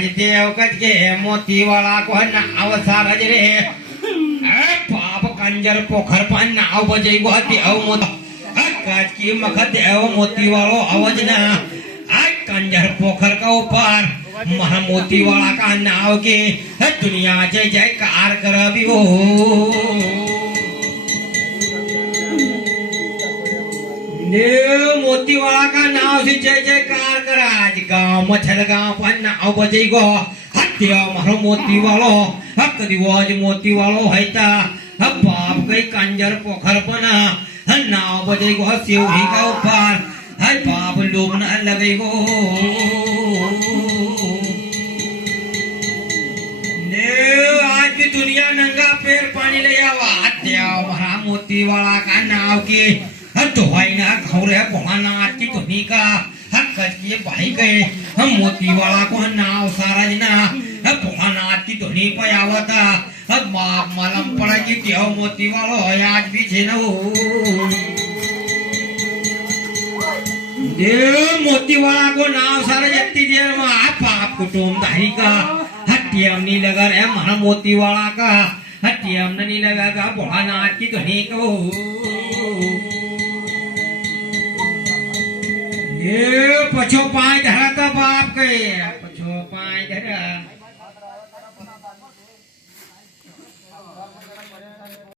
आज देव कच के मोती वाला को नाव सारा रे पाप कंजर पोखर पर नाव बजे गो देव मोत कच की मख देव मोती वालो आवाज ना आज कंजर पोखर का ऊपर महा मोती वाला का नाव के दुनिया जय जयकार करबी हो मोती वाला का नाव से जय जयकार करा आज गाँव मछल गाँव पर नाव बजे गो हत्या मारो मोती वालो हक दिवाज मोती वालो हैता अब बाप कई कंजर पोखर पना नाव बजे गो शिवही का ऊपर हर बाप लोग न लगे गो आज भी दुनिया नंगा पैर पानी ले आवा हत्या मारा मोती वाला का नाव के तो भाई ना खौरे भोलानाथ की धुनी का हक की भाई गए हम मोती वाला को नाव सारा जना भोलानाथ की धुनी पे आवता अब बाप मालूम पड़ा कि क्या मोती वालो आज भी छे ना देव मोती वाला को नाव सारा जत्ती देर में आप बाप कुटुंब धारी का हट्टियम नहीं लगा रे मारा मोती वाला का हट्टियम नहीं लगा का भोलानाथ की धुनी को ये पछो पाय धरा तो बाप के पछो पाय धरा